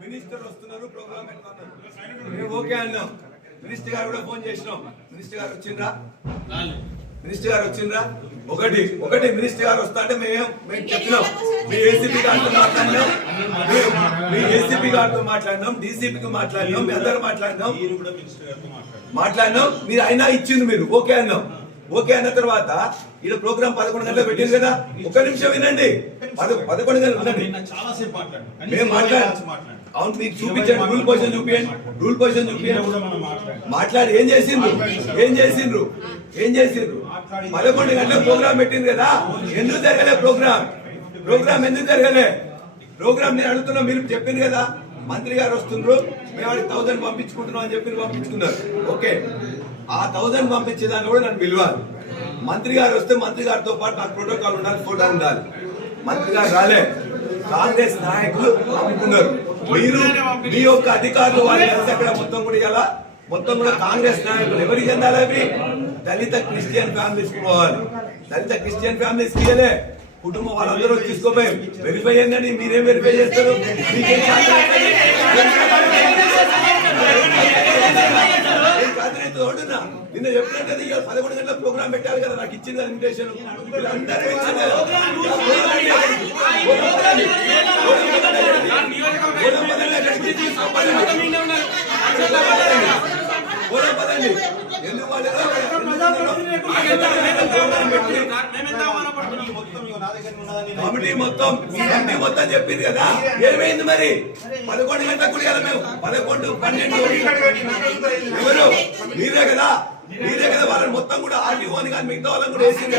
Minister వస్తున్నారు programme okay అన్నాం. Minister గారు కూడా ఫోన్ చేసినాం. మినిస్టర్ గారు వచ్చిండ్రా? మినిస్టర్ గారు వచ్చిండ్రా? ఒకటి మినిస్టర్ గారు వస్తా అంటే మేము చెప్పినాం. మీ ఏసీపీ గారితో మాట్లాడినాం, మీ ఏసీపీ గారితో మాట్లాడినాం, డీసీపీకి మాట్లాడినాం, మీ అందరూ మాట్లాడినాం. మీరు అయినా ఇచ్చింది, మీరు ఓకే అన్నాం. ఓకే అన్న తర్వాత ఈ ప్రోగ్రామ్ 11 గంటలకు పెట్టింది కదా. ఒక్క నిమిషం వినండి. 11 గంటలు వినండి. మేము అవును, మీకు చూపించండి. రూల్ పొజిషన్ చూపించండి. రూల్ పొజిషన్ చూపించండి. మాట్లాడి ఏం చేసిండ్రు? 11 గంటలకు ప్రోగ్రామ్ పెట్టింది కదా. ఎందుకు జరగలే ప్రోగ్రామ్ ఎందుకు జరగలే? ప్రోగ్రామ్ నేను అడుగుతున్నా. మీరు చెప్పింది కదా మంత్రి గారు వస్తుండ్రు, మేము 1000 పంపించుకుంటున్నాం అని చెప్పి పంపించుకున్నారు. ఓకే, ఆ 1000 పంపించేదాన్ని కూడా నన్ను పిలవాలి. మంత్రి గారు వస్తే మంత్రి గారితో పాటు నాకు ప్రోటోకాల్ ఉండాలి, ఫోటో ఉండాలి. మంత్రి గారు రాలే. కాంగ్రెస్ నాయకులు పంపుతున్నారు. మీరు మీ యొక్క అధికారులు వాళ్ళు కలిసి అక్కడ మొత్తం కూడా కాంగ్రెస్ నాయకులు ఎవరికి చెందాలి? అవి దళిత క్రిస్టియన్ ఫ్యామిలీస్ కి పోవాలి. దళిత క్రిస్టియన్ ఫ్యామిలీస్ కి కుటుంబం వాళ్ళందరూ తీసుకోపోయి వెరిఫై అయ్యిందని మీరేం వెరిఫై చేస్తారు? నిన్న చెప్పినట్టు 11 గంటల ప్రోగ్రామ్ పెట్టాలి కదా. నాకు ఇచ్చింది ఇన్విటేషన్. అందరూ ఇచ్చింది. కమిటీ మొత్తం చెప్పింది కదా. ఏమైంది మరి? 11 గంటలకు కూడా మేము 11, 12 ఎవరు? మీరే కదా వాళ్ళని మొత్తం కూడా ఆర్టీఓ అని కానీ మిగతా వాళ్ళని కూడా వేసింది.